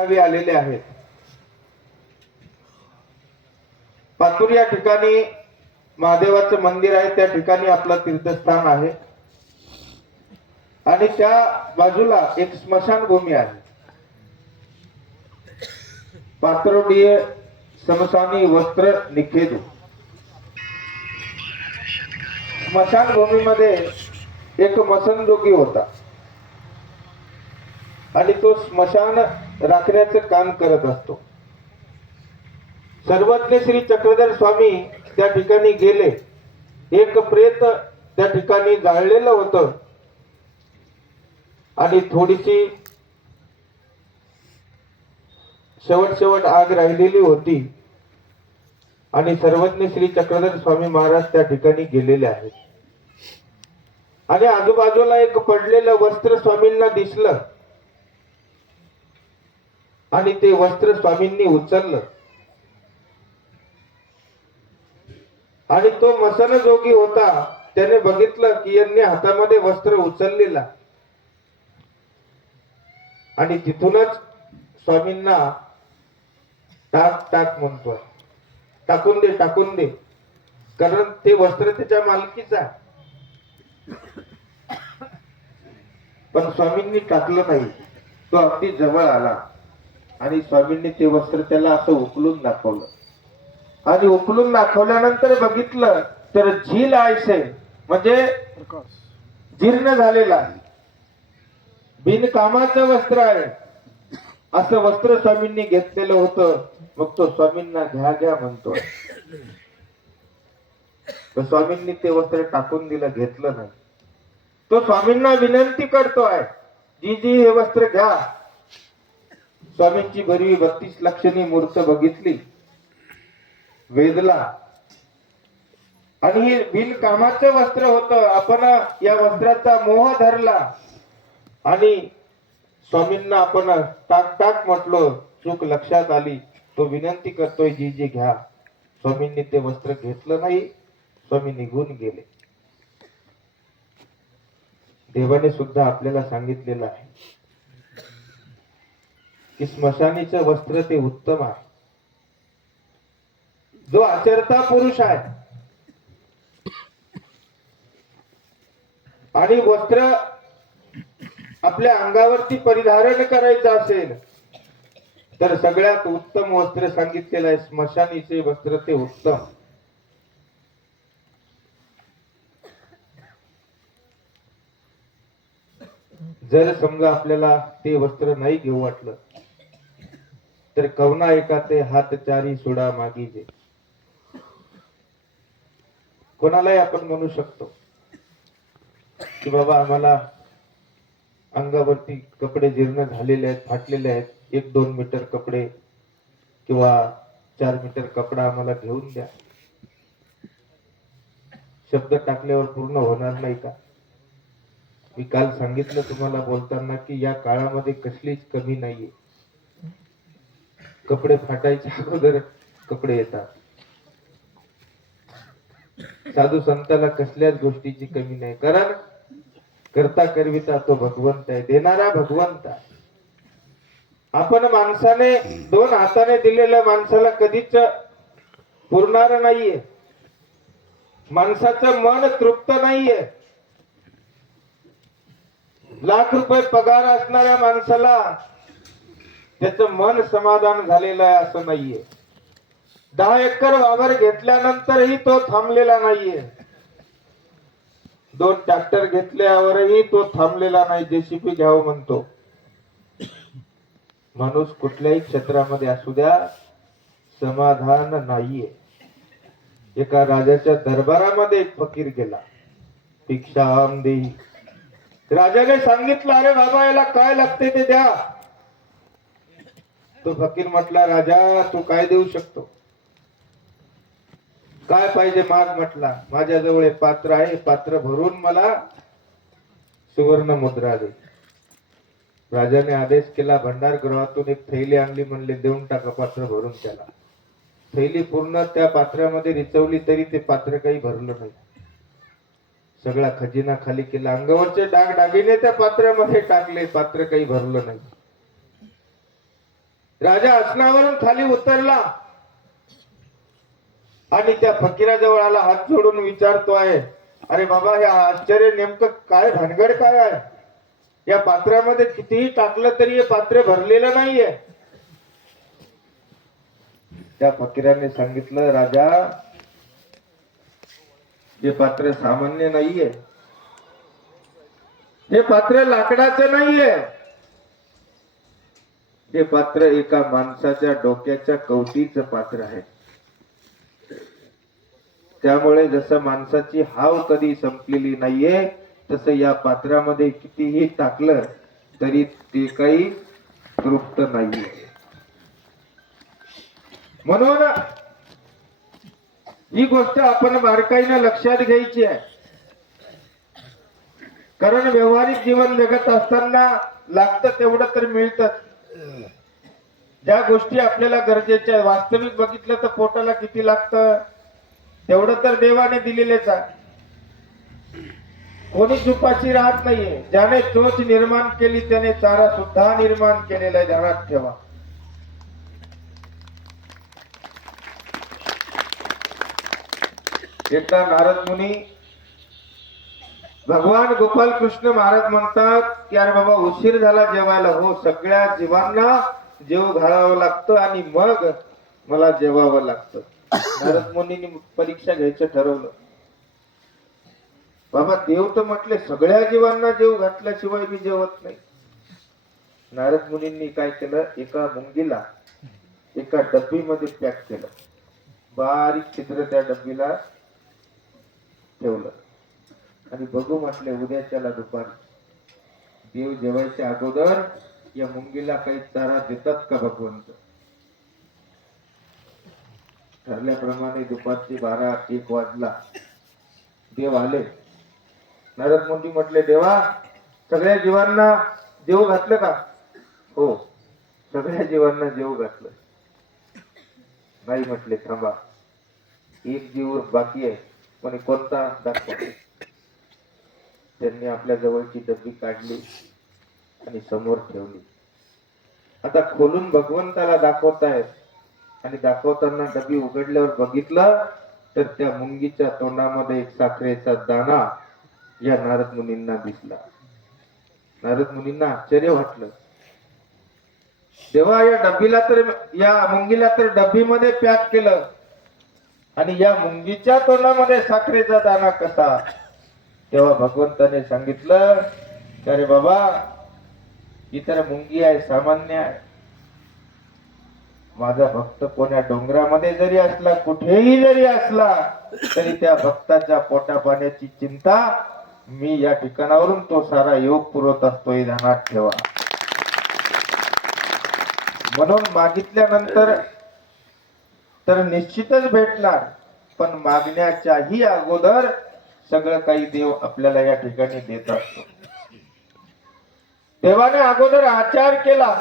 गावी आलेले आहेत. पातूर या ठिकाणी महादेवाचं मंदिर आहे, त्या ठिकाणी आपलं तीर्थस्थान आहे आणि त्या बाजूला एक स्मशानभूमी आहे. पात्रोडीय समसानी वस्त्र निखेदू. स्मशानभूमीमध्ये एक मसनजोगी होता आणि तो स्मशान राखण्याचं काम करत असतो. सर्वज्ञ श्री चक्रधर स्वामी त्या ठिकाणी गेले. एक प्रेत त्या ठिकाणी जाळलेलं होतं आणि थोडीशी शेवट आग राहिलेली होती आणि सर्वज्ञ श्री चक्रधर स्वामी महाराज त्या ठिकाणी गेलेले आहेत आणि आजूबाजूला एक पडलेलं वस्त्र स्वामींना दिसलं आणि ते वस्त्र स्वामींनी उचललं आणि तो मसन जोगी होता, त्याने बघितलं की यांनी हातामध्ये वस्त्र उचललेला आणि तिथूनच स्वामींना टाक टाक म्हणतोय, टाकून दे, कारण ते वस्त्र त्याच्या मालकीचा. पण स्वामींनी टाकलं नाही. तो अगदी जवळ आला आणि स्वामींनी ते वस्त्र त्याला असं उकलून दाखवलं आणि उकलून दाखवल्यानंतर बघितलं तर झील आयसे म्हणजे जीर्ण झालेला आहे, बिनकामाचं वस्त्र आहे असं वस्त्र स्वामींनी घेतलेलं होतं. मग तो स्वामींना घ्या घ्या म्हणतोय. तर स्वामींनी ते वस्त्र टाकून दिलं, घेतलं नाही. तो स्वामींना विनंती करतोय, जी हे वस्त्र घ्या. स्वामींची भरवी 32 लक्षणी मूर्त बघितली, वेदला आणि हे बिनकामाचं वस्त्र होतं. आपण या वस्त्राचा मोह धरला आणि स्वामींना आपण टाक टाक म्हटलो, चूक लक्षात आली. तो विनंती करतोय, जी घ्या. स्वामींनी ते वस्त्र घेतलं नाही, स्वामी निघून गेले. देवाने सुद्धा आपल्याला सांगितलेलं आहे की स्मशानीचं वस्त्र ते उत्तम आहे. जो आचरता पुरुष आहे आणि वस्त्र आपल्या अंगावरती परिधारण करायचं असेल तर सगळ्यात उत्तम वस्त्र सांगितलेलं आहे स्मशानीचे वस्त्र ते उत्तम. जर समजा आपल्याला ते वस्त्र नाही घेऊ वाटलं तर कवना एका ते हात चारी सोडा मागीजे. कोणालाही आपण म्हणू शकतो की बाबा आम्हाला अंगावरती कपडे जीर्ण झालेले आहेत, फाटलेले आहेत, 1-2 मीटर कपडे किंवा 4 मीटर कपडा आम्हाला घेऊन द्या. शब्द टाकल्यावर पूर्ण होणार नाही का? मी काल सांगितलं तुम्हाला बोलताना की या काळामध्ये कसलीच कमी नाहीये. कपडे फाटायच्या अगोदर कपडे येतात. साधू संतांना कसल्याच गोष्टीची कमी नाही, कारण करता करविता तो भगवंत आहे, देणारा भगवंत आहे. आपण माणसाने 2 हाताने दिलेल्या माणसाला कधीच पुरणार नाहीये. माणसाचं मन तृप्त नाहीये. लाख रुपये पगार असणाऱ्या माणसाला त्याचं मन समाधान झालेलं आहे असं नाहीये. 10 एकर वावर घेतल्यानंतरही तो थांबलेला नाहीये. 2 ट्रॅक्टर घेतल्यावरही तो थांबलेला नाही. जेसीबी घ्यावं म्हणतो. माणूस कुठल्याही क्षेत्रामध्ये असू द्या, समाधान नाहीये. एका राजाच्या दरबारामध्ये एक फकीर गेला. भिक्षाम देई. राजाने सांगितलं, अरे बाबा याला काय लागते ते द्या. तो फकीर म्हटला, राजा तू काय देऊ शकतो, काय पाहिजे माग. म्हटला, माझ्याजवळ एक पात्र आहे, पात्र भरून मला सुवर्ण मुद्रा दे. राजाने आदेश केला, भंडार गृहातून एक थैली आणली. म्हणले देऊन टाका पात्र भरून त्याला. थैली पूर्ण त्या पात्रामध्ये रिचवली तरी ते पात्र काही भरलं नाही. सगळा खजिना खाली केला. अंगावरचे डाग दागिने त्या पात्रामध्ये टाकले, पात्र काही भरलं नाही. राजा आसनावरून खाली उतरला आणि त्या फकीराजवळ आला, हात जोडून विचारतोय, अरे बाबा हे आश्चर्य नेमकं काय, भानगड काय आहे? या पात्रामध्ये कितीही टाकलं तरी हे पात्र भरलेलं नाहीये. त्या फकीराने सांगितलं, राजा हे पात्र सामान्य नाहीये, हे पात्र लाकडाचं नाहीये, हे पात्र एका माणसाच्या डोक्याच्या कवटीचं पात्र आहे. त्यामुळे जसं माणसाची हाव कधी संपलेली नाहीये, तसं या पात्रामध्ये कितीही टाकलं तरी ते काही तृप्त नाहीये. म्हणून ही गोष्ट आपण बारकाईने लक्षात घ्यायची आहे. कारण व्यवहारिक जीवन जगत असताना लागतं तेवढं तर मिळतं. ज्या गोष्टी आपल्याला गरजेच्या आहे, वास्तविक बघितलं तर पोटाला किती लागतं तेवढं तर देवाने दिलेलेच आहे. कोणी चुपाशी राहत नाहीये. ज्याने चोच निर्माण केली त्याने चारा सुद्धा निर्माण केलेला आहे, ध्यानात ठेवा. एकदा नारद मुनी भगवान गोपाल कृष्ण महाराज म्हणतात की अरे बाबा उशीर झाला जेवायला. हो, सगळ्या जीवांना जेव घालावं लागतं आणि मग मला जेवावं लागतं. नारद मुनींनी परीक्षा घ्यायचं ठरवलं. बाबा देव तर म्हटले सगळ्या जीवांना जेव घातल्याशिवाय मी जेवत नाही. नारद मुनींनी काय केलं, एका मुंगीला एका डब्बीमध्ये पॅक केलं, बारीक छिद्र त्या डब्बीला ठेवलं आणि बघू म्हटले उद्याच्याला दुपारी देव जेवायच्या अगोदर या मुंगीला काही चारा देतात का भगवंत. ठरल्याप्रमाणे दुपारची 12-1 वाजला. देव आले. नारद मुनी म्हटले, देवा सगळ्या जीवांना जेव घातलं का? हो, सगळ्या जीवांना जेव घातलं. नाही म्हटले, थांबा, एक जीव बाकी आहे. म्हणे कोणता? दाखवा. त्यांनी आपल्या जवळची डब्बी काढली आणि समोर ठेवली. आता खोलून भगवंताला दाखवतायत आणि दाखवताना डब्बी उघडल्यावर बघितलं तर त्या मुंगीच्या तोंडामध्ये एक साखरेचा दाणा या नारद मुनींना दिसला. नारद मुनींना आश्चर्य वाटलं. तेव्हा या डब्बीला तर, या मुंगीला तर डब्बीमध्ये पॅक केलं आणि या मुंगीच्या तोंडामध्ये साखरेचा दाणा कसा? तेव्हा भगवंताने सांगितलं, अरे बाबा ही तर मुंगी आहे, सामान्य आहे. माझा भक्त कोण्या डोंगरामध्ये जरी असला, कुठेही जरी असला, तरी त्या भक्ताच्या पोटा पाण्याची चिंता मी या ठिकाणावरून तो सारा योग पुरवत असतो, हे ध्यानात ठेवा. म्हणून मागितल्यानंतर तर निश्चितच भेटणार, पण मागण्याच्याही अगोदर सगळं काही देव आपल्याला या ठिकाणी देत असतो. देवाने अगोदर आचार केला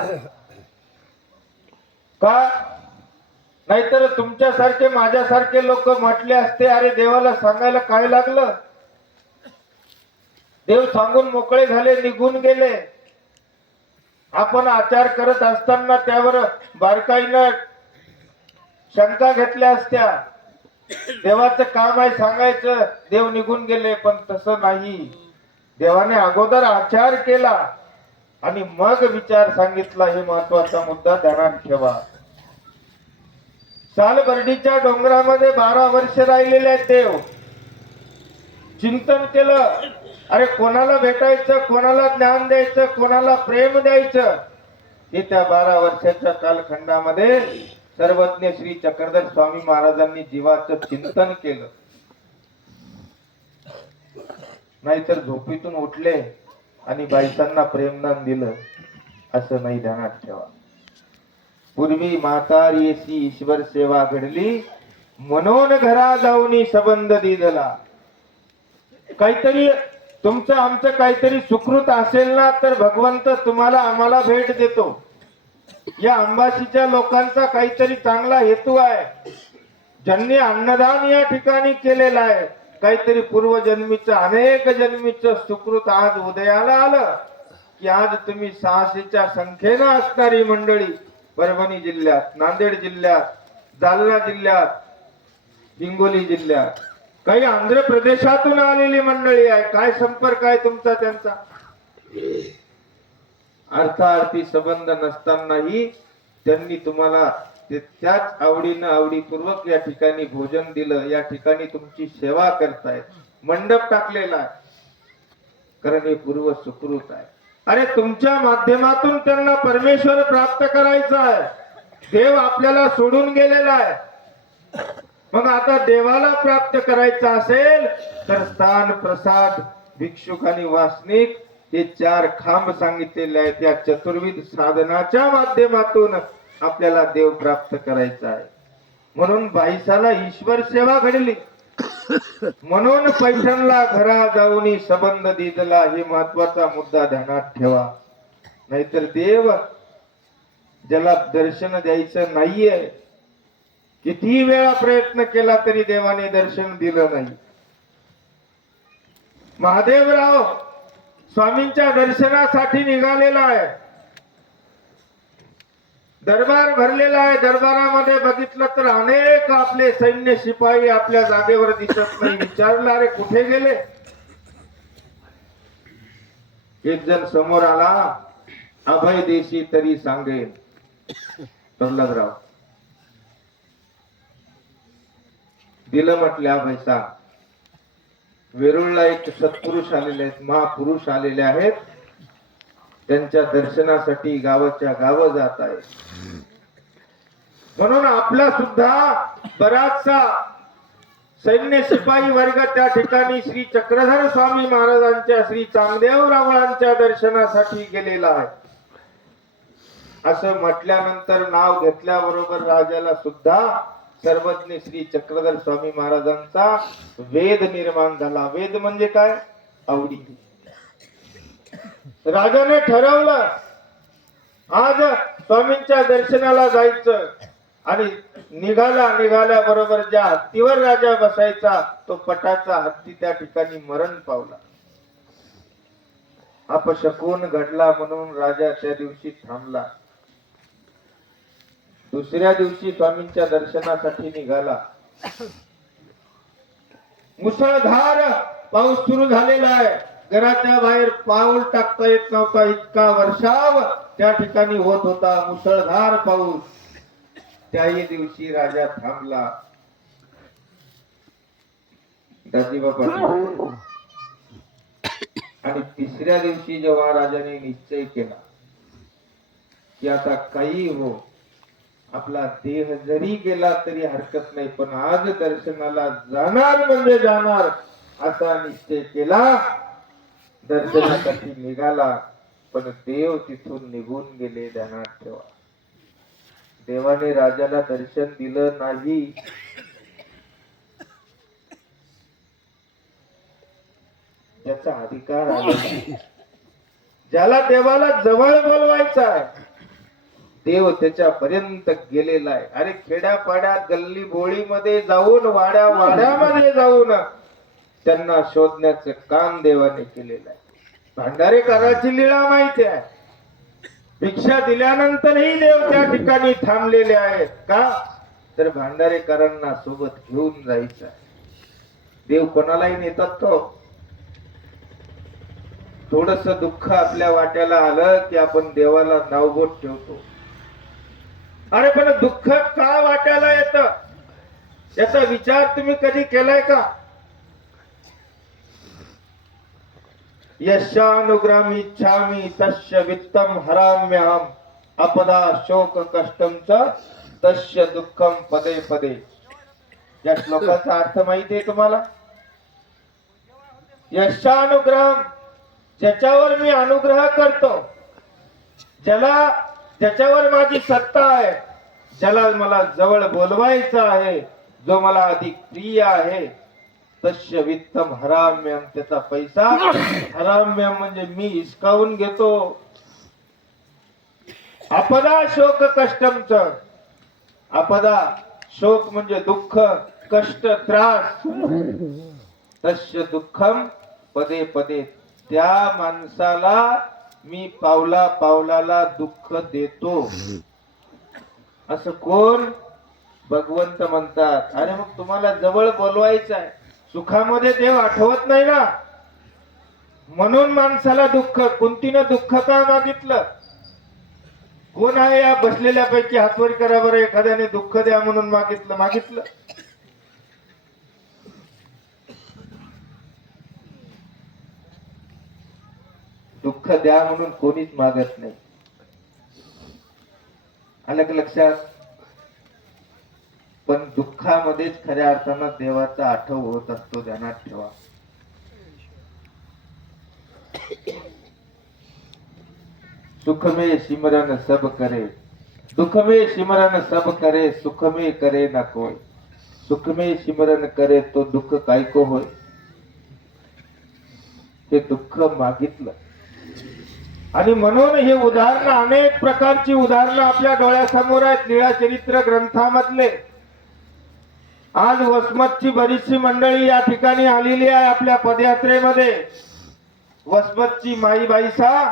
का? नाहीतर तुमच्यासारखे माझ्यासारखे लोक म्हटले असते, अरे देवाला सांगायला काय लागलं. देव सांगून मोकळे झाले, निघून गेले. आपण आचार करत असताना त्यावर बारकाईनं शंका घेतल्या असत्या. देवाचं काम आहे सांगायचं, देव निघून गेले. पण तसं नाही. देवाने अगोदर आचार केला आणि मग विचार सांगितला. हे महत्वाचा मुद्दा ध्यानात ठेवा. सालबर्डीच्या डोंगरामध्ये 12 वर्ष राहिलेले देव चिंतन केलं. अरे कोणाला भेटायचं, कोणाला ज्ञान द्यायचं, कोणाला प्रेम द्यायचं, हे त्या 12 वर्षाच्या कालखंडामध्ये सर्वज्ञ श्री चक्रधर स्वामी महाराजांनी जीवाचं चिंतन केलं. नाहीतर झोपेतून उठले आणि बायकांना प्रेमदान दिलं असं नाही, ध्यानात ठेवा. पूर्वी म्हातारीशी ईश्वर सेवा घडली, म्हणून घरा जाऊनी संबंध दिला. काहीतरी तुमचं आमचं काहीतरी सुकृत असेल ना, तर भगवंत तुम्हाला आम्हाला भेट देतो. या अंबाशीच्या लोकांचा काहीतरी चांगला हेतू आहे. ज्यांनी अन्नदान या ठिकाणी केलेलं आहे, काहीतरी पूर्वजन्मीचं अनेक जन्मीचं सुकृत आज उदयाला आलं की आज तुम्ही 600च्या संख्येनं असणारी मंडळी परभणी जिल्ह्यात, नांदेड जिल्ह्यात, जालना जिल्ह्यात, हिंगोली जिल्ह्यात, काही आंध्र प्रदेशातून आलेली मंडळी आहे. काय संपर्क आहे तुमचा त्यांचा? अर्थार्थी संबंध नसतानाही त्यांनी तुम्हाला त्याच आवडीनं आवडीपूर्वक या ठिकाणी भोजन दिलं, या ठिकाणी तुमची सेवा करतायत, मंडप टाकलेला आहे, कारण हे पूर्व सुकृत आहे. अरे तुमच्या माध्यमातून त्यांना परमेश्वर प्राप्त करायचा आहे. देव आपल्याला सोडून गेलेला आहे. मग आता देवाला प्राप्त करायचा असेल तर स्थान, प्रसाद, भिक्षुक आणि वासनिक हे 4 खांब सांगितलेले आहेत. या चतुर्विध साधनाच्या माध्यमातून आपल्याला देव प्राप्त करायचा आहे. म्हणून बाईसाला ईश्वर सेवा घडली, म्हणून पैठणला घरा जाऊनी संबंध दिदला, हे महत्वाचा मुद्दा ध्यानात ठेवा. नाहीतर देव ज्याला दर्शन द्यायचं नाहीये, किती वेळा प्रयत्न केला तरी देवाने दर्शन दिलं नाही. महादेवराव स्वामींच्या दर्शनासाठी निघालेला आहे. दरबार भरलेला आहे. दरबारामध्ये बघितलं तर अनेक आपले सैन्य शिपाई आपल्या जागेवर दिसत नाही. विचारलं, अरे कुठे गेले? एक जण समोर आला, अभय देशी तरी सांगेन. प्रल्हादराव दिलं म्हटले, अभय सांग. वेरूळला एक सत्पुरुष आलेले आहेत, महापुरुष आलेले आहेत, त्यांच्या दर्शनासाठी गावाच्या गाव जात आहे. म्हणून आपला सुद्धा बराचसा सैन्य शिपाई वर्ग त्या ठिकाणी श्री चक्रधर स्वामी महाराजांच्या, श्री चांगदेव रावळांच्या दर्शनासाठी गेलेला आहे. असं म्हटल्यानंतर नाव घेतल्याबरोबर राजाला सुद्धा सर्वज्ञ श्री चक्रधर स्वामी महाराजांचा वेद निर्माण झाला. वेद म्हणजे काय? आवडी. राजाने ठरवलं आज स्वामींच्या दर्शनाला जायचं आणि निघाल्या बरोबर ज्या हत्तीवर राजा बसायचा तो पटाचा हत्ती त्या ठिकाणी मरण पावला. अपशकुन घडला म्हणून राजा त्या दिवशी थांबला. दुसऱ्या दिवशी स्वामींच्या दर्शनासाठी निघाला. मुसळधार पाऊस सुरू झालेला आहे. घराच्या बाहेर पाऊल टाकता येत नव्हता, इतका वर्षाव त्या ठिकाणी होत होता, मुसळधार पाऊस. त्याही दिवशी राजा थांबला. दाजीबा पाटील. आणि तिसऱ्या दिवशी जेव्हा राजाने निश्चय केला की आता काही हो, आपला देह जरी गेला तरी हरकत नाही, पण आज दर्शनाला जाणार म्हणजे जाणार, असा निश्चय केला. दर्शनासाठी निघाला, पण देव तिथून निघून गेले. ध्यानात ठेवा, देवाने राजाला दर्शन दिलं नाही. ज्याचा अधिकार आहे, ज्याला देवाला जवळ बोलवायचा आहे, देव त्याच्यापर्यंत गेलेला आहे. अरे खेड्यापाड्यात, गल्ली बोळीमध्ये जाऊन, वाड्यामध्ये जाऊन त्यांना शोधण्याचं काम देवाने केलेलं आहे. भांडारेकराची लीळा माहिती आहे. भिक्षा दिल्यानंतरही देव त्या ठिकाणी थांबलेले आहेत. का? तर भांडारेकरांना सोबत घेऊन जायचं आहे. देव कोणालाही नेतात. तो थोडस दुःख आपल्या वाट्याला आलं की आपण देवाला नावबोट ठेवतो. अरे पण दुःख का वाट्याला येतं याचा विचार तुम्ही कधी केलाय का? यशानुग्रामी इच्छामी तस्य वित्तम हराम्यहम अपदा शोक कष्टम च तस्य दुःखम पदे पदे. या श्लोकाचा अर्थ माहिती आहे तुम्हाला? यशानुग्रहम, ज्याच्यावर मी अनुग्रह करतो, ज्याच्यावर माझी सत्ता आहे, ज्याला मला जवळ बोलवायचं आहे, जो मला अधिक प्रिय आहे, तस्य वित्तम हराम्यम, त्याचा पैसा हराम्यम म्हणजे मी हिसकावून घेतो. आपदा शोक कष्टमच, आपदा शोक म्हणजे दुःख, कष्ट त्रास, तस्य दुःखम पदे पदे, त्या माणसाला मी पावला पावलाला दुःख देतो. असं कोण? भगवंत म्हणतात. अरे मग तुम्हाला जवळ बोलवायचं आहे, सुखामध्ये देव आठवत नाही ना, म्हणून माणसाला दुःख. कुंतीनं दुःख का मागितलं? कोण आहे या बसलेल्यापैकी? हातवर करा बरं, एखाद्याने दुःख द्या म्हणून मागितलं? दुःख द्या म्हणून कोणीच मागत नाही. आलं का लक्षात? पण दुःखामध्येच खऱ्या अर्थानं देवाचा आठव होत असतो, ध्यानात ठेवा. सुख में सिमरन सब करे, दुख में सिमरन सब करे, सुख में करे ना कोई. सुख में सिमरन करे तो दुःख काय को होय. हे दुःख मागितलं. आणि म्हणून हे उदाहरण, अनेक प्रकारची उदाहरणं आपल्या डोळ्यासमोर आहेत लीळा चरित्र ग्रंथामधले. आज वसमतची बरीचशी मंडळी या ठिकाणी आलेली आहे आपल्या पदयात्रेमध्ये. वसमतची माई बाईसा,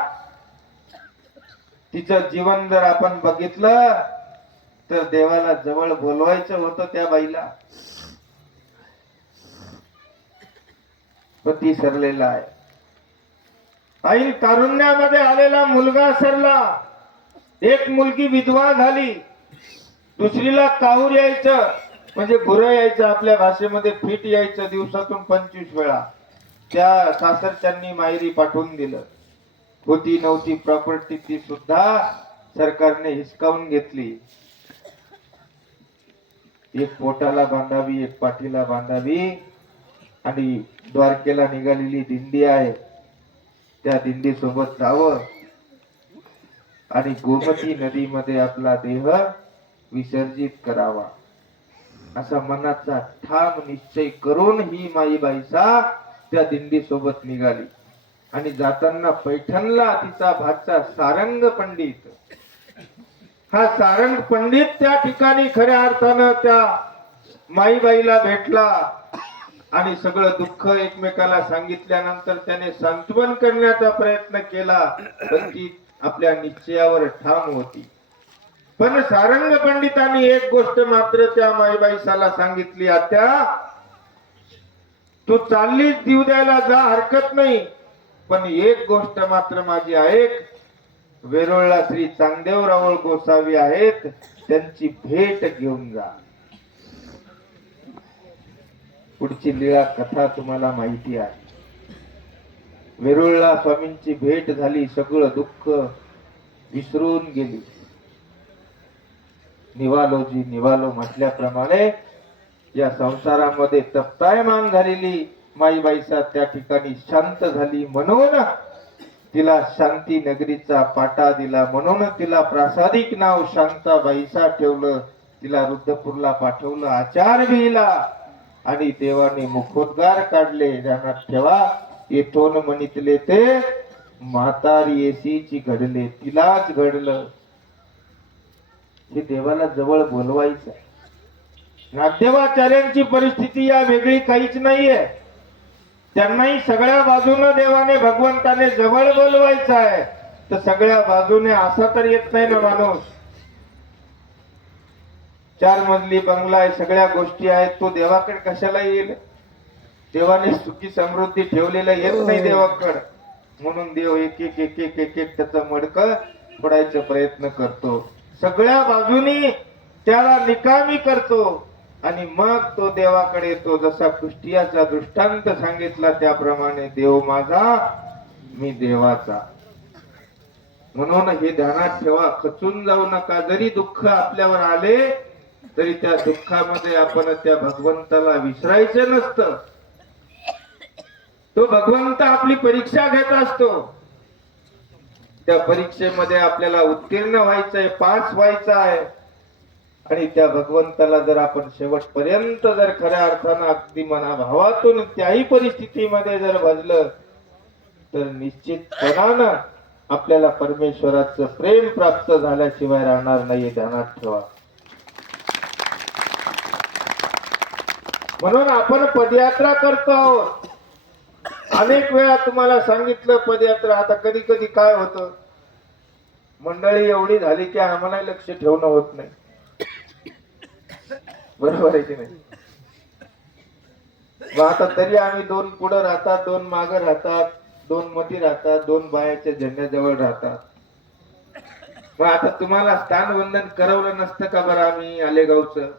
तिचं जीवन जर आपण बघितलं तर देवाला जवळ बोलवायचं होतं त्या बाईला, पण ती सरलेला आहे. आई तारुण्यामध्ये आलेला मुलगा सरला, एक मुलगी विधवा झाली, दुसरीला काहूर यायचं, म्हणजे गुरं यायचं, आपल्या भाषेमध्ये फिट यायचं दिवसातून 25 वेळा. त्या सासरच्यांनी माहेरी पाठवून दिलं. होती नव्हती प्रॉपर्टी ती सुद्धा सरकारने हिसकावून घेतली. एक पोटाला बांधावी, एक पाठीला बांधावी, आणि द्वारकेला निघालेली दिंडी आहे, त्या दिंडी सोबत जावं आणि गोमती नदीमध्ये आपला देह विसर्जित करावा, असा मनाचा ठाम निश्चय करून ही माई बाईसा त्या दिंडी सोबत निघाली. आणि जाताना पैठणला तिचा भाचा सारंग पंडित, हा सारंग पंडित त्या ठिकाणी खऱ्या अर्थानं त्या माईबाईला भेटला आणि सगळं दुःख एकमेकाला सांगितल्यानंतर त्याने सांत्वन करण्याचा प्रयत्न केला, पण ती आपल्या निश्चयावर ठाम होती. पण सारंग पंडितांनी एक गोष्ट मात्र त्या माईबाईसाला सांगितली, आत्या तू चाललीच जीव द्यायला जा, हरकत नाही, पण एक गोष्ट मात्र माझी ऐक, वेरूळला श्री चांगदेव रावळ गोसावी आहेत, त्यांची भेट घेऊन जा. पुढची लीळा कथा तुम्हाला माहिती आहे. वेरूळला स्वामींची भेट झाली, सगळं दुःख विसरून गेली. निवालोजी निवालो म्हटल्याप्रमाणे या संसारामध्ये तप्तायमान झालेली माईबाईसा त्या ठिकाणी शांत झाली. म्हणून तिला शांती नगरीचा पाटा दिला, म्हणून तिला प्रासादिक नाव शांताबाईसा ठेवलं. तिला रुद्रपूरला पाठवलं आचार विहिला आणि देवाने मुखोद्गार काढले. ध्यानात ठेवा, येथून म्हणितले ते म्हातारी येसीची घडले, तिलाच घडलं. हे देवाला जवळ बोलवायचं. नाट्यवाचार्यांची परिस्थिती या वेगळी काहीच नाहीये. त्यांनाही सगळ्या बाजूने देवाने भगवंताने जवळ बोलवायचं आहे, तर सगळ्या बाजूने असा तर येत नाही ना माणूस. 4 मजली बंगला आहे, सगळ्या गोष्टी आहेत, तो देवाकडे कशाला येईल? देवाने सुखी समृद्धी ठेवलेला येत नाही देवाकडे, म्हणून देव एक एक एक एक एक एक त्याचं मडकं फोडायचा प्रयत्न करतो. सगळ्या बाजूनी त्याला निकामी करतो आणि मग तो देवाकडे येतो. जसा कुष्टियाचा दृष्टांत सांगितला त्याप्रमाणे देव माझा, मी देवाचा. म्हणून हे ध्यानात ठेवा, खचून जाऊ नका. जरी दुःख आपल्यावर आले तरी त्या दुःखामध्ये आपण त्या भगवंताला विसरायचं नसतं. तो भगवंत आपली परीक्षा घेत असतो. त्या परीक्षेमध्ये आपल्याला उत्तीर्ण व्हायचंय, पास व्हायचं आहे. आणि त्या भगवंताला जर आपण शेवटपर्यंत जर खऱ्या अर्थानं अगदी मनाभावातून त्याही परिस्थितीमध्ये जर भजलं तर निश्चितपणानं आपल्याला परमेश्वराचं प्रेम प्राप्त झाल्याशिवाय राहणार नाही. ध्यानात ठेवा. म्हणून आपण पदयात्रा करतो आहोत. अनेक वेळा तुम्हाला सांगितलं पदयात्रा. आता कधी कधी काय होतं, मंडळी एवढी झाली की आम्हाला लक्ष ठेवणं होत नाही. बरोबर आहे की नाही? मग आता तरी आम्ही दोन पुढे राहतात, दोन मागे राहतात, दोन मधी राहतात, दोन बायाच्या झेंड्याजवळ राहतात. मग आता तुम्हाला स्थानवंदन करवलं नसतं का बरं आम्ही आलेगावचं?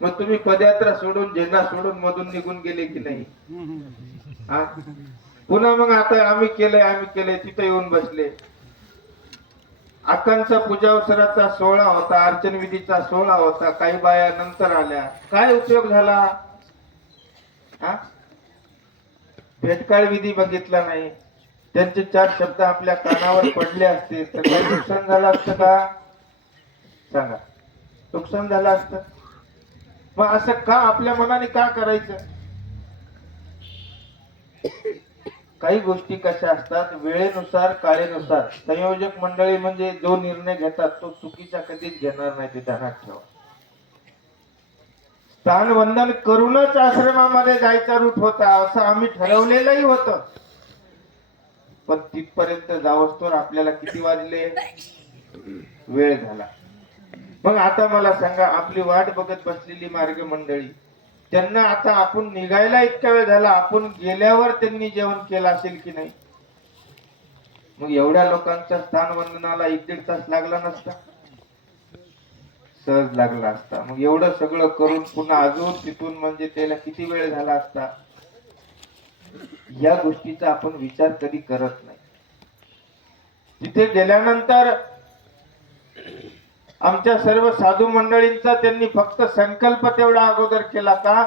मग तुम्ही पदयात्रा सोडून झेंडा सोडून मधून निघून गेले की नाही? हा? पुन्हा मग आता आम्ही केलंय तिथे येऊन बसले. अक्कांचा पूजावसराचा सोहळा होता, अर्चन विधीचा सोहळा होता, काही बाया नंतर आल्या, काय उपयोग झाला? हा? भेटकाळ विधी बघितला नाही, त्यांचे चार शब्द आपल्या कानावर पडले असते तर काही नुकसान झालं असतं का? सांगा, नुकसान झालं असतं? मग असं का आपल्या मनाने का करायचं? काही गोष्टी कशा असतात, वेळेनुसार काळेनुसार. संयोजक मंडळी म्हणजे जो निर्णय घेतात तो चुकीचा कधीच घेणार नाही, ते ध्यानात ठेवा. स्थानवंदन करूनच आश्रमामध्ये जायचा रूट होता असं आम्ही ठरवलेलंही होतं, पण तिथपर्यंत जावस्तोवर आपल्याला किती वाजले? वेळ झाला. मग आता मला सांगा, आपली वाट बघत बसलेली मार्ग मंडळी, त्यांना आता आपण निघायला इतका वेळ झाला, आपण गेल्यावर त्यांनी जेवण केलं असेल की नाही? मग एवढ्या लोकांच्या स्थानवंदनाला 1-1.5 तास लागला नसता? सहज लागला असता. मग एवढं सगळं करून पुन्हा अजून तिथून म्हणजे त्याला किती वेळ झाला असता? या गोष्टीचा आपण विचार कधी करत नाही. तिथे गेल्यानंतर आमच्या सर्व साधू मंडळींचा त्यांनी फक्त संकल्प तेवढा अगोदर केला का,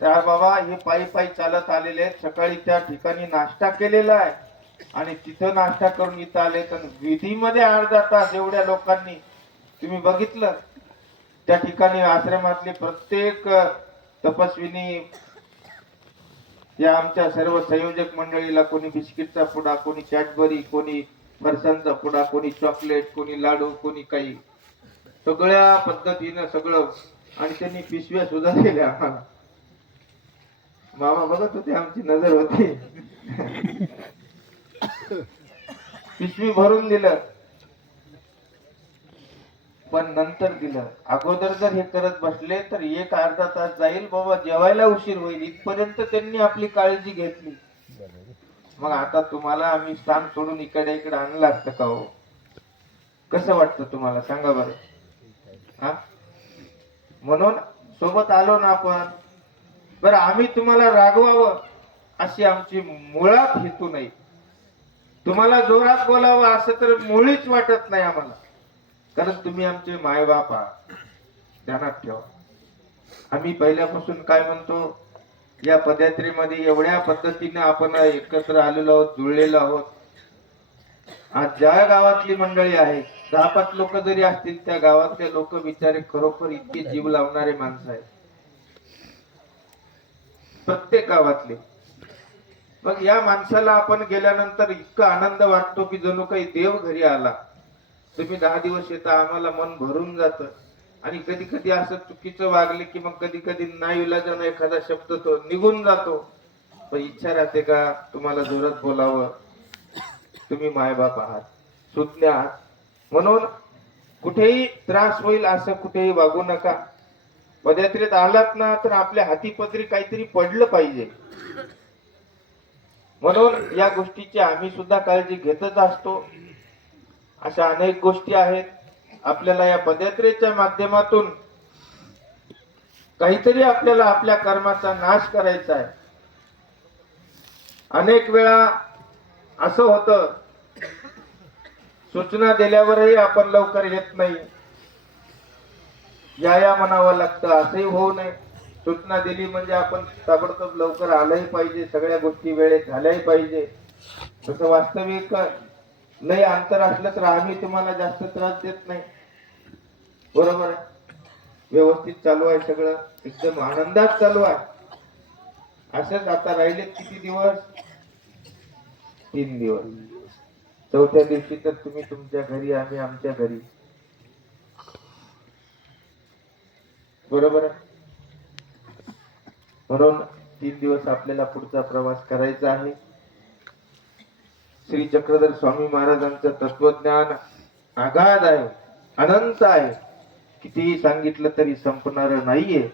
त्या बाबा हे पायी पायी चालत आलेले आहेत, सकाळी त्या ठिकाणी नाश्ता केलेला आहे आणि तिथं नाश्ता करून इथं आले, तर विधीमध्ये अर्धा तास एवढ्या लोकांनी तुम्ही बघितलं. त्या ठिकाणी आश्रमातले प्रत्येक तपस्विनी या आमच्या सर्व संयोजक मंडळीला कोणी बिस्किटचा पुडा, कोणी कॅडबरी, कोणी फरसांचा पुडा, कोणी चॉकलेट, कोणी लाडू, कोणी काही, सगळ्या पद्धतीनं सगळं. आणि त्यांनी पिशव्या सुद्धा दिल्या आम्हाला. मामा बघत होते, आमची नजर होती. पिशवी भरून दिलं, पण नंतर दिलं. अगोदर जर हे करत बसले तर 1-अर्धा तास जाईल, बाबा जेवायला उशीर होईल, इथपर्यंत त्यांनी आपली काळजी घेतली. मग आता तुम्हाला आम्ही स्थान सोडून इकडे इकडे आणलं असतं का हो? कसं वाटतं तुम्हाला सांगा बरं? हा? म्हणून सोबत आलो ना आपण. बरं, आम्ही तुम्हाला रागवावं अशी आमची मुळात हेतू नाही. तुम्हाला जोरात बोलावं असं तर मुळीच वाटत नाही आम्हाला, कारण तुम्ही आमचे मायबाप आहात, ध्यानात ठेवा. आम्ही पहिल्यापासून काय म्हणतो, या पदयात्रेमध्ये एवढ्या पद्धतीने आपण एकत्र आलेलो आहोत, जुळलेलो आहोत. आज ज्या गावातली मंडळी आहे, 10-5 लोक जरी असतील, त्या गावातले लोक बिचारे खरोखर इतके जीव लावणारे माणसं आहेत, प्रत्येक गावातले. मग या माणसाला आपण गेल्यानंतर इतका आनंद वाटतो की जणू काही देव घरी आला. तुम्ही 10 दिवस येता, आम्हाला मन भरून जातं. आणि कधी कधी असं चुकीचं वागले की मग कधी कधी नाईलाजाने एखादा शब्द तो निघून जातो, पण इच्छा राहते का तुम्हाला जोरात बोलावं? तुम्ही मायबाप आहात, सुज्ञ आहात, म्हणून कुठेही त्रास होईल असं कुठेही वागू नका. पदयात्रेत आलात ना तर आपल्या हाती पदरी काहीतरी पडलं पाहिजे, म्हणून या गोष्टीची आम्ही सुद्धा काळजी घेतच असतो. अशा अनेक गोष्टी आहेत. आपल्याला या पदयात्रेच्या माध्यमातून काहीतरी आपल्याला आपल्या कर्माचा नाश करायचा आहे. अनेक वेळा असं होतं, सूचना दिल्यावरही आपण लवकर येत नाही, या म्हणावं लागतं. असंही होऊ नये. सूचना दिली म्हणजे आपण ताबडतोब लवकर आलंही पाहिजे, सगळ्या गोष्टी वेळेत झाल्याही पाहिजे. तसं वास्तविक लय अंतर असलं तर आम्ही तुम्हाला जास्त त्रास देत नाही, बरोबर आहे? व्यवस्थित चालू आहे, सगळं एकदम आनंदात चालू आहे. असंच आता राहिले किती दिवस? 3 दिवस. चौथ्या दिवशी तर तुम्ही तुमच्या घरी, आम्ही आमच्या घरी, बरोबर आहे? म्हणून 3 दिवस आपल्याला पुढचा प्रवास करायचा आहे. श्री चक्रधर स्वामी महाराजांचं तत्वज्ञान अगाध आहे, अनंत आहे. कितीही सांगितलं तरी संपणार नाहीये.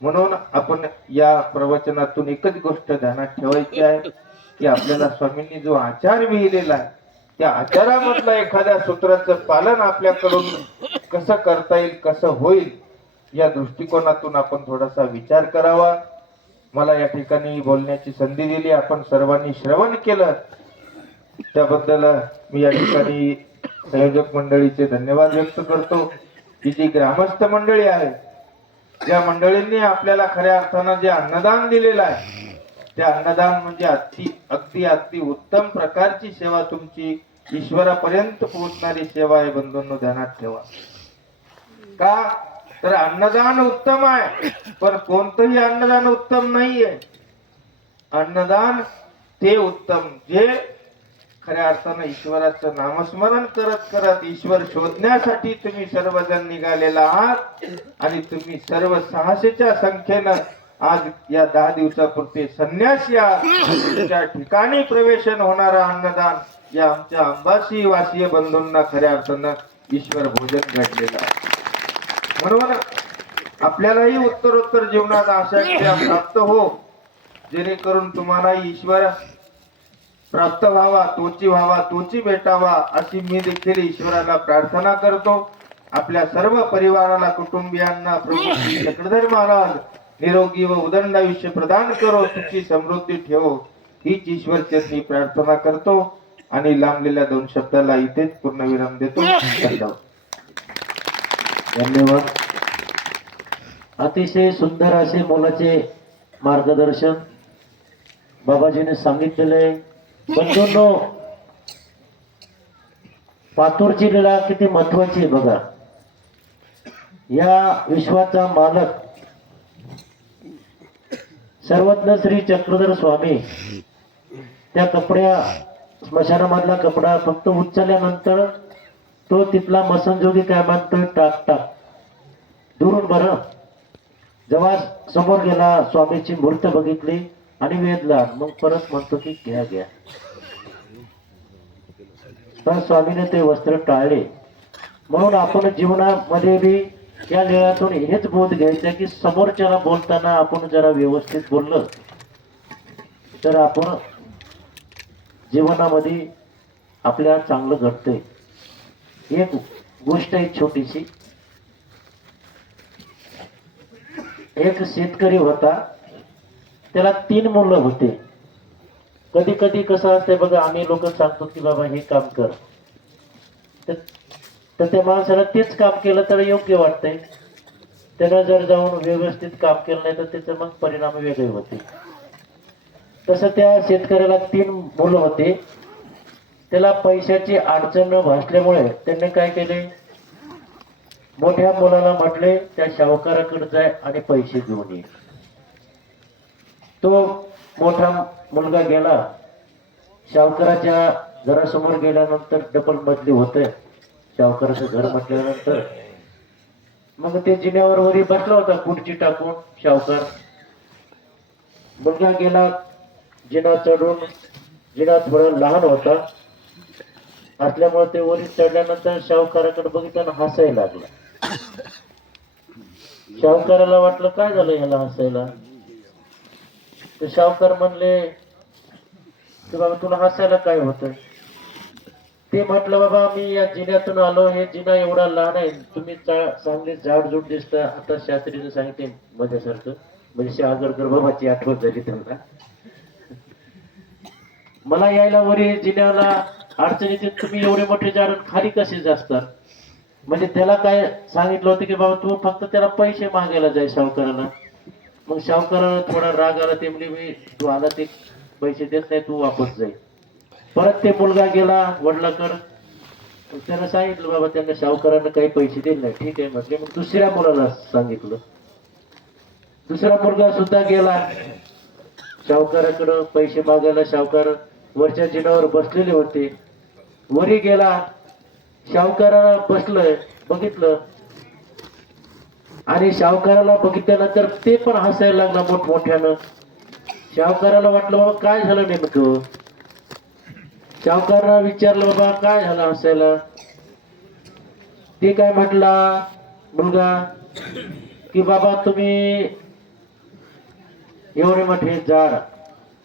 म्हणून आपण या प्रवचनातून एकच गोष्ट ध्यानात ठेवायची आहे की आपल्याला स्वामींनी जो आचार लिहिलेला आहे त्या आचारामधलं एखाद्या सूत्राचं पालन आपल्याकडून कसं करता येईल, कसं होईल, या दृष्टिकोनातून आपण थोडासा विचार करावा. मला या ठिकाणी बोलण्याची संधी दिली, आपण सर्वांनी श्रवण केलं, त्याबद्दल मी या ठिकाणी संयोजक मंडळीचे धन्यवाद व्यक्त करतो. की जी ग्रामस्थ मंडळी आहे, ज्या मंडळींनी आपल्याला खऱ्या अर्थानं जे अन्नदान दिलेलं आहे, ते अन्नदान म्हणजे अगदी उत्तम प्रकारची सेवा, तुमची ईश्वरापर्यंत पोहोचणारी सेवा आहे. बंधूंनो, ध्यानात ठेवा. का तर अन्नदान उत्तम आहे, पण कोणतंही अन्नदान उत्तम नाहीये. अन्नदान ते उत्तम जे खऱ्या अर्थानं ईश्वराचं नामस्मरण करत करत ईश्वर शोधण्यासाठी तुम्ही सर्वजण निघालेला आहात. आणि तुम्ही सर्व 600च्या संख्येनं आज या 10 दिवसापुरते संन्यासी या ठिकाणी प्रवेशन होणारा अन्नदान या आमच्या अंबासी वासीय बंधूंना खऱ्या अर्थानं ईश्वर भोजन घडलेलं आहे. म्हणून आपल्यालाही उत्तरोत्तर जीवनात आशा क्रिया प्राप्त हो, जेणेकरून तुम्हाला ईश्वर प्राप्त व्हावा, तोची भेटावा, अशी मी देखील ईश्वराला प्रार्थना करतो. आपल्या सर्व परिवाराला, कुटुंबियांना प्रभू श्री चक्रधर महाराज निरोगी व उदंड आयुष्य प्रदान करो, तुझी समृद्धी ठेवो, हीच ईश्वर चरणी प्रार्थना करतो आणि लांबलेल्या 2 शब्दाला इथेच पूर्णविराम देतो. धन्यवाद. अतिशय सुंदर असे मोलाचे मार्गदर्शन बाबाजीने सांगितलेले. बंधूंनो, पातूरची लीला किती महत्वाची आहे बघा. या विश्वाचा मालक सर्वज्ञ श्री चक्रधर स्वामी त्या कपड्या स्मशानामधला कपडा फक्त उचलल्यानंतर तो तिथला मसनजोगी काय म्हणतोय, टाक टाक दुरून. बरं, जेव्हा समोर गेला, स्वामीची मूर्त बघितली आणि वेदला, मग परत म्हणतो की घ्या घ्या. पण स्वामीने ते वस्त्र टाळले. म्हणून आपण जीवनामध्ये बी या लीळातून हेच बोध घ्यायचा की समोरच्याला बोलताना आपण जरा व्यवस्थित बोललं तर आपण जीवनामध्ये आपल्या चांगलं घडतंय. एक गोष्ट आहे छोटीशी. एक शेतकरी होता, त्याला 3 मुलं होते. कधी कधी कसं असते बघा, आम्ही लोक सांगतो की बाबा हे काम कर, तर त्या माणसाला तेच काम केलं तर योग्य वाटतंय. त्यानं जर जाऊन व्यवस्थित काम केलं नाही तर त्याचे मग परिणाम वेगळे होते. तसं त्या शेतकऱ्याला 3 मुलं होते. त्याला पैशाची अडचण भासल्यामुळे त्यांनी काय केले, मोठ्या मुलाला म्हटले त्या सावकाराकडे जाय आणि पैसे घेऊन ये. तो मोठा मुलगा गेला. सावकाराच्या घरासमोर गेल्यानंतर डबल मजली होते सावकाराचं घर म्हटल्यानंतर. मग ते जिन्यावर वरी बसला होता खुर्ची टाकून सावकार. मुलगा गेला जिना चढून. जिना थोडा लहान होता असल्यामुळे ते वरी चढल्यानंतर सावकाराकडे बघितलं हसायला लागला. सावकाराला वाटलं काय झालं ह्याला हसायला. ते सावकार म्हणले की बाबा तुला हसायला काय होत. ते म्हटलं बाबा मी या जिन्यातून आलो, हे जिना एवढा लहान आहे, तुम्ही चांगले जाडजूड दिसता. आता शास्त्रीने सांगितले माझ्यासारखं, म्हणजे आगरकर बाबाची आठवण झाली त्यांना. मला यायला वरी जिन्याला अडचणीत, तुम्ही एवढे मोठे जाड खाली कसे जास्तात. म्हणजे त्याला काय सांगितलं होतं की बाबा तू फक्त त्याला पैसे मागायला जाय सावकाराला. मग सावकाराला थोडा राग आला. ते म्हणजे मी तू आला ते पैसे देत नाही, तू वापस जाईल. परत ते मुलगा गेला वडिलाकडं. त्याला सांगितलं बाबा त्यांना सावकारानं काही पैसे दिले नाही. ठीक आहे म्हटले. मग दुसऱ्या मुलाला सांगितलं. दुसरा मुलगा सुद्धा गेला सावकाराकडं पैसे मागायला. सावकार वरच्या जिनावर बसलेले होते. वरी गेला, सावकाराला बसलंय बघितलं आणि सावकाराला बघितल्यानंतर ते पण हसायला लागला मोठमोठ्यानं. सावकाराला वाटलं बाबा काय झालं नेमकं. सावकाराला विचारलं बाबा काय झालं हसायला. ते काय म्हटला मुलगा की बाबा तुम्ही एवढे मोठे झाड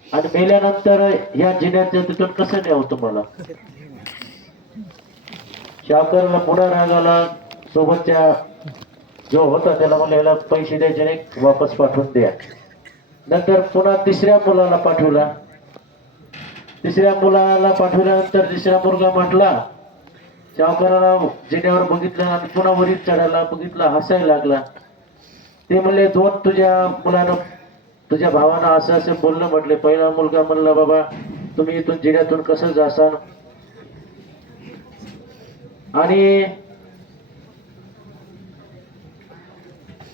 आणि मेल्यानंतर या जिन्याच्या तिथून कसं न्यावं तुम्हाला? शाकरला पुन्हा राग आला. सोबतच्या जो होता त्याला म्हणलं याला पैसे द्यायचे नाही, वापस पाठवून द्या. नंतर पुन्हा तिसऱ्या मुलाला पाठवला. तिसऱ्या मुलाला पाठवल्यानंतर तिसरा मुलगा म्हटला, सावकाराला जिन्यावर बघितलं आणि पुन्हा वरील चढायला बघितला, हसायला लागला. ते म्हणले दोन तुझ्या मुलानं तुझ्या भावानं असं असं बोललं म्हटले. पहिला मुलगा म्हणला बाबा तुम्ही इथून जिन्यातून कसं जासाल आणि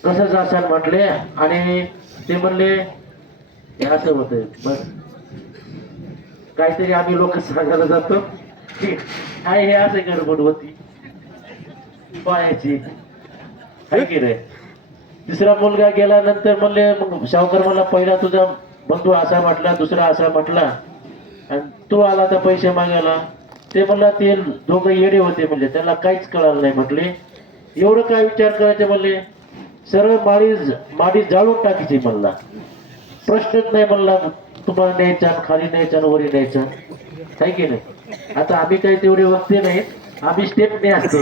कसं जासाल म्हटले. आणि ते म्हणले हे असं होत बस काहीतरी आम्ही लोक सांगायला जातो की काय हे असं गडबड होती पायाची आहे की नाही. तिसरा मुलगा गेल्यानंतर म्हणले मग सावकार मला पहिला तुझा बंधू असा म्हटला, दुसरा असा म्हटला आणि तू आला त्या पैसे मागायला. ते म्हणला ते दोघं येडे होते म्हणले, त्याला काहीच कळालं नाही म्हटले. एवढं काय विचार करायचे म्हणले, सरळ माडी जाळून टाकायची म्हणला, प्रश्नच नाही म्हणला. तुम्हाला न्यायचा खाली न्यायचा वरी न्यायचा आहे की नाही. आता आम्ही काही तेवढे वक्ते नाहीत, आम्ही स्टेपने असतो.